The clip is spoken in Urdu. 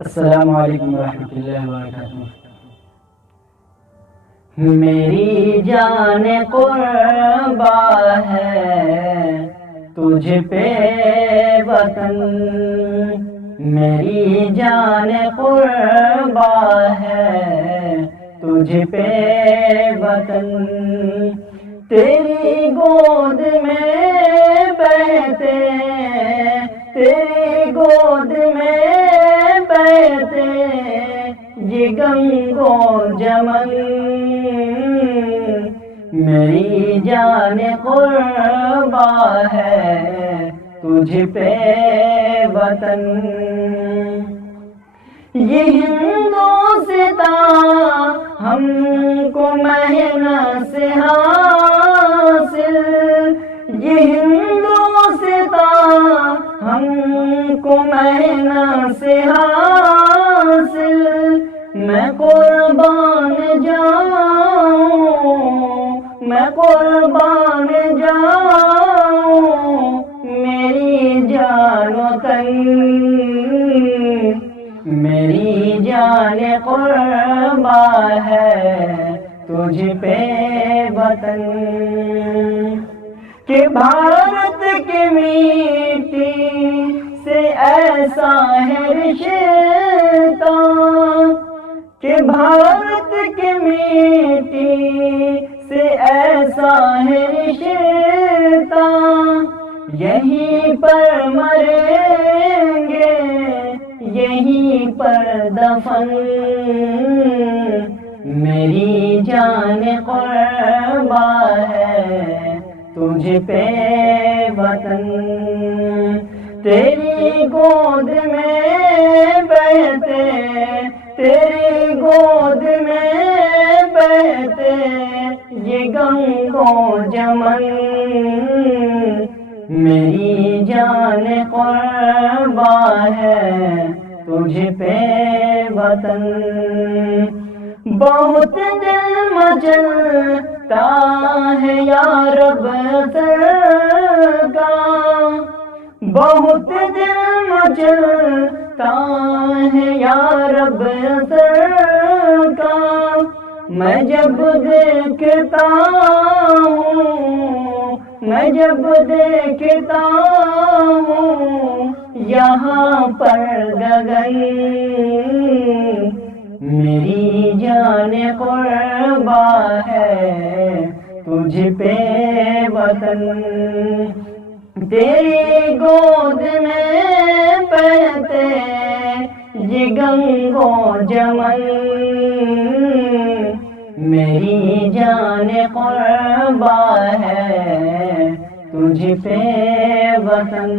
السلام علیکم ورحمۃ اللہ وبرکاتہ۔ میری جان قربا ہے تجھ پہ وطن، میری جان قربا ہے تجھ پہ وطن، تیری گود میں بہتے، تیری گود میں بہتے یہ گنگ و جمن، میری جان قربا ہے تجھ پہ وطن، یہ ہندوستان ہم کو محنت سے حاصل، یہ ہندوستان ہم کو محنت سے حاصل، میں قربان جاؤں، میں قربان جاؤں، میری جان و تن، میری جان قربا ہے تجھ پہ وطن، کہ بھارت کی میٹی سے ایسا ہے رشتہ، کہ بھارت کی میٹی سے ایسا ہے رشتہ، یہیں پر مریں گے یہیں پر دفن، میری جان قربا ہے تجھ پہ وطن، تیری گود میں بہتے، تیری گود میں بہتے یہ گنگ و جمن، میری جان قربا ہے تجھ پہ وطن، بہت دل مچلتا ہے یا رب کا، بہت دل مچلتا ہے یا رب کا، میں جب دیکھتا ہوں، میں جب دیکھتا ہوں یہاں پر گگن، میری جان قربا ہے تجھ پہ وطن، تیری گود میں بہتے یہ گنگ و جمن، میری جان قربا ہے تجھ پہ وطن۔